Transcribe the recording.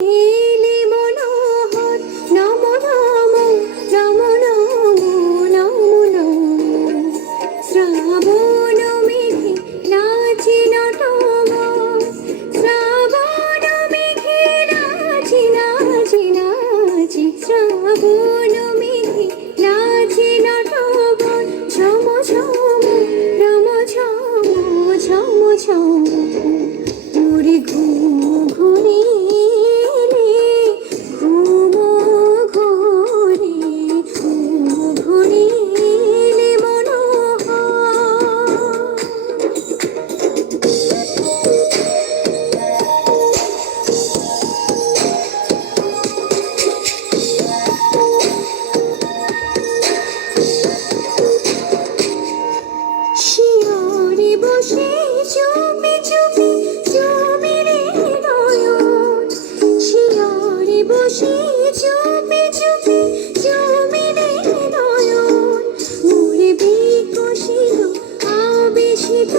এলে মনোহর নম নম নম নম নম নম শ্রাবণ মেঘে নাচি নটম শ্রাবণ মেঘে নাচি নাচি নাচি শ্রাবণ মেঘে নাচি নটবন ঝম ঝম রম ঝম ঝম ঝম ওরে ঘুম ঘুরে ঘুম ঘুরে ঘুম ঘুরে মনোহর শিয়রে বসে চুপি চুপি চুমিরে নয়ন শিয়রে বসে চুপি চুপি চুমিরে নয়ন মোরে বিকশিত আবেশিত